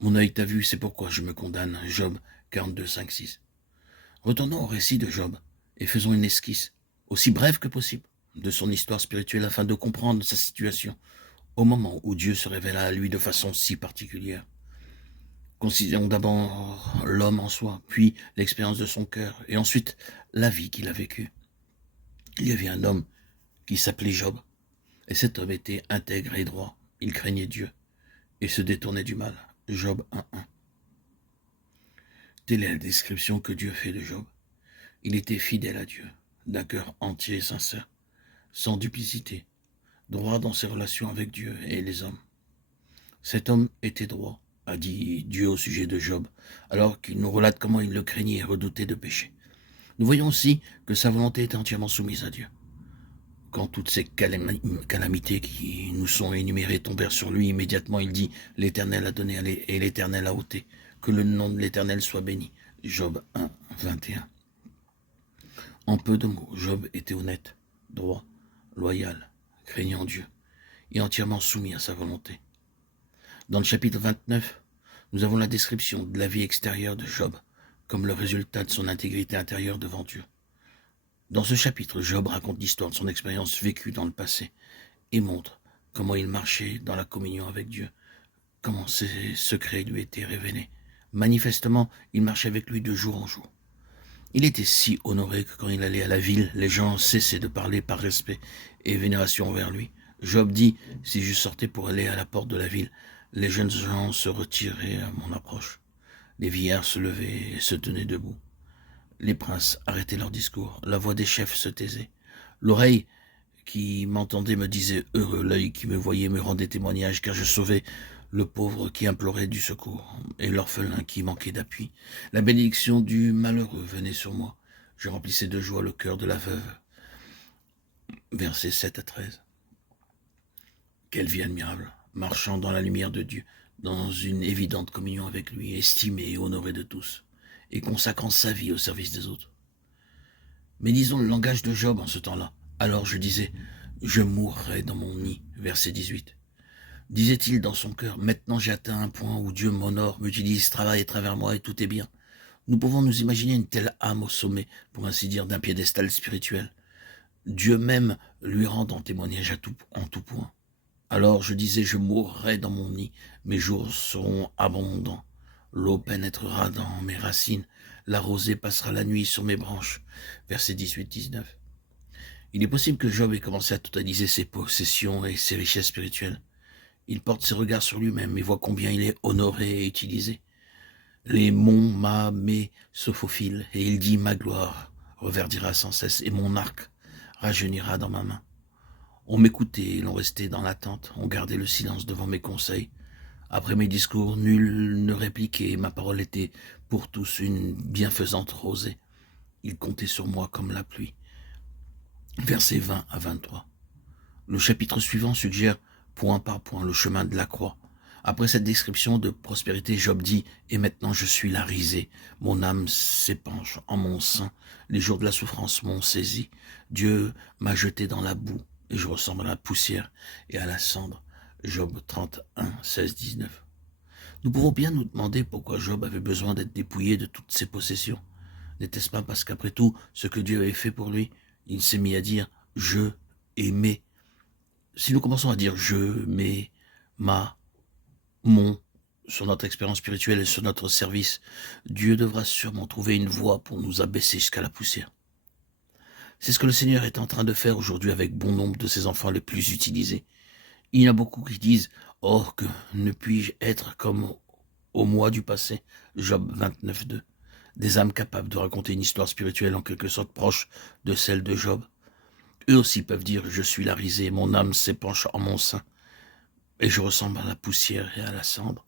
Mon œil t'a vu, c'est pourquoi je me condamne. Job 42, 5, 6. Retournons au récit de Job et faisons une esquisse, aussi brève que possible, de son histoire spirituelle afin de comprendre sa situation au moment où Dieu se révéla à lui de façon si particulière. Considérons d'abord l'homme en soi, puis l'expérience de son cœur, et ensuite la vie qu'il a vécue. Il y avait un homme qui s'appelait Job, et cet homme était intègre et droit. Il craignait Dieu et se détournait du mal. Job 1.1. Telle est la description que Dieu fait de Job. Il était fidèle à Dieu, d'un cœur entier et sincère, sans duplicité, droit dans ses relations avec Dieu et les hommes. Cet homme était droit, a dit Dieu au sujet de Job, alors qu'il nous relate comment il le craignait et redoutait de pécher. Nous voyons aussi que sa volonté était entièrement soumise à Dieu. Quand toutes ces calamités qui nous sont énumérées tombèrent sur lui, immédiatement il dit « L'Éternel a donné et l'Éternel a ôté, que le nom de l'Éternel soit béni ». Job 1, 21. En peu de mots, Job était honnête, droit, loyal, craignant Dieu et entièrement soumis à sa volonté. Dans le chapitre 29, nous avons la description de la vie extérieure de Job comme le résultat de son intégrité intérieure devant Dieu. Dans ce chapitre, Job raconte l'histoire de son expérience vécue dans le passé et montre comment il marchait dans la communion avec Dieu, comment ses secrets lui étaient révélés. Manifestement, il marchait avec lui de jour en jour. Il était si honoré que quand il allait à la ville, les gens cessaient de parler par respect et vénération envers lui. Job dit, si je sortais pour aller à la porte de la ville, les jeunes gens se retiraient à mon approche. Les vieillards se levaient et se tenaient debout. Les princes arrêtaient leur discours, la voix des chefs se taisait. L'oreille qui m'entendait me disait « Heureux », l'œil qui me voyait me rendait témoignage, car je sauvais le pauvre qui implorait du secours, et l'orphelin qui manquait d'appui. La bénédiction du malheureux venait sur moi. Je remplissais de joie le cœur de la veuve. Versets 7 à 13. Quelle vie admirable, marchant dans la lumière de Dieu, dans une évidente communion avec lui, estimé et honoré de tous, et consacrant sa vie au service des autres. Mais disons le langage de Job en ce temps-là. Alors je disais, je mourrai dans mon nid, verset 18. Disait-il dans son cœur, maintenant j'ai atteint un point où Dieu m'honore, m'utilise, travaille à travers moi et tout est bien. Nous pouvons nous imaginer une telle âme au sommet, pour ainsi dire, d'un piédestal spirituel. Dieu même lui rendant témoignage en tout point. Alors je disais, je mourrai dans mon nid, mes jours seront abondants. L'eau pénétrera dans mes racines, la rosée passera la nuit sur mes branches. Versets 18-19. Il est possible que Job ait commencé à totaliser ses possessions et ses richesses spirituelles. Il porte ses regards sur lui-même et voit combien il est honoré et utilisé. Les monts, se faufilent, et il dit, ma gloire reverdira sans cesse, et mon arc rajeunira dans ma main. On m'écoutait et l'on restait dans l'attente, on gardait le silence devant mes conseils. Après mes discours, nul ne répliquait, ma parole était pour tous une bienfaisante rosée. Ils comptaient sur moi comme la pluie. Versets 20 à 23. Le chapitre suivant suggère point par point le chemin de la croix. Après cette description de prospérité, Job dit « Et maintenant je suis la risée, mon âme s'épanche en mon sein, les jours de la souffrance m'ont saisi. Dieu m'a jeté dans la boue, et je ressemble à la poussière et à la cendre. » Job 31, 16, 19. Nous pouvons bien nous demander pourquoi Job avait besoin d'être dépouillé de toutes ses possessions. N'était-ce pas parce qu'après tout, ce que Dieu avait fait pour lui, il s'est mis à dire « je » et « mais ». Si nous commençons à dire « je »,« mais »,« ma »,« mon » sur notre expérience spirituelle et sur notre service, Dieu devra sûrement trouver une voie pour nous abaisser jusqu'à la poussière. C'est ce que le Seigneur est en train de faire aujourd'hui avec bon nombre de ses enfants les plus utilisés. Il y en a beaucoup qui disent « Oh, que ne puis-je être comme au mois du passé ?» Job 29, 2. Des âmes capables de raconter une histoire spirituelle en quelque sorte proche de celle de Job. Eux aussi peuvent dire « Je suis la risée, mon âme s'épanche en mon sein, et je ressemble à la poussière et à la cendre. »